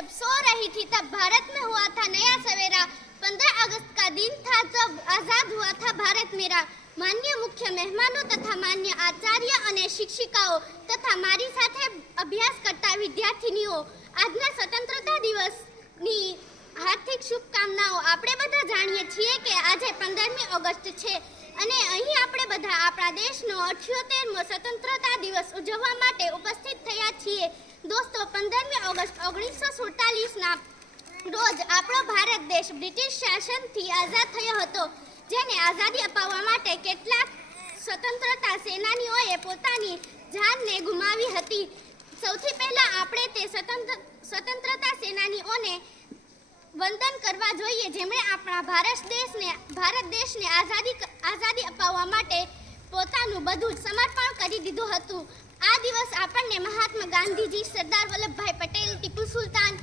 जब सो रही थी तब भारत में हुआ था नया सवेरा पंद्रह अगस्त का दिन था जब आजाद हुआ था भारत मेरा માન્ય મુખ્ય મહેમાનો તથા માન્ય આચાર્ય અને શિક્ષિકાઓ તથા મારી સાથે અભ્યાસ કરતા વિદ્યાર્થીનીઓ આજના સ્વતંત્રતા દિવસની હાર્દિક શુભકામનાઓ આપણે બધા જાણીએ છીએ કે આજે પંદરમી ઓગસ્ટ છે અને અહીં આપણે બધા આપણા દેશનો અઠ્યોતેરમો સ્વતંત્રતા દિવસ ઉજવવા માટે ઉપસ્થિત થયા છીએ દોસ્તો પંદરમી ઓગસ્ટ સુડતાલીસના રોજ આપણો ભારત દેશ બ્રિટિશ શાસનથી આઝાદ થયો હતો, જેને આઝાદી અપાવવા માટે કેટલાક સ્વતંત્રતા સેનાનીઓએ પોતાની જાનને ગુમાવી હતી. સૌથી પહેલા આપણે તે સ્વતંત્ર, સ્વતંત્રતા સેનાનીઓને વંદન કરવા જોઈએ. જેમણે આપણા ભારત દેશને ભારત દેશને આઝાદી આઝાદી અપાવવા માટે પોતાનું બધું સમર્પણ કરી દીધું હતું. આ દિવસ આપણને મહાત્મા ગાંધીજી, સરદાર વલ્લભભાઈ પટેલ, ટીપુ સુલતાન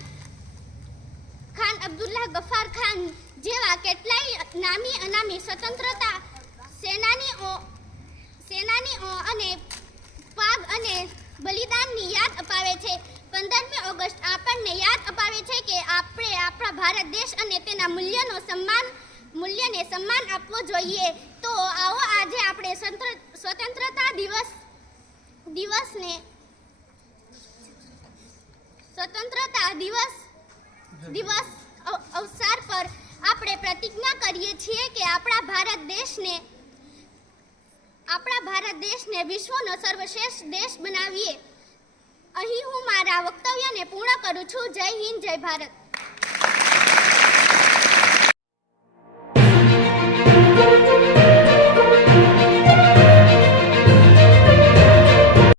ખાન, અબ્દુલ્લા ગફાર ખાન જેવા કેટલાય નામી અનામી સ્વતંત્રતા સેનાનીઓ સેનાનીઓ અને પાગ અને બલિદાનની યાદ અપાવે છે. પંદરમી ઓગસ્ટ આપણને યાદ અપાવે છે કે આપણે આપણા ભારત દેશ અને તેના મૂલ્યનો સન્માન, મૂલ્યને સન્માન આપવો જોઈએ. તો આવો આજે આપણે સ્વતંત્ર- સ્વતંત્રતા દિવસ દિવસને સ્વતંત્રતા દિવસ દિવસ અવ- અવસર પર આપણે પ્રતિજ્ઞા કરીએ છીએ કે આપણા ભારત દેશને, આપણા ભારત દેશને વિશ્વનો સર્વશ્રેષ્ઠ દેશ બનાવીએ. અહીં હું મારા વક્તવ્યને પૂર્ણ કરું છું. જય હિન્દ, જય ભારત.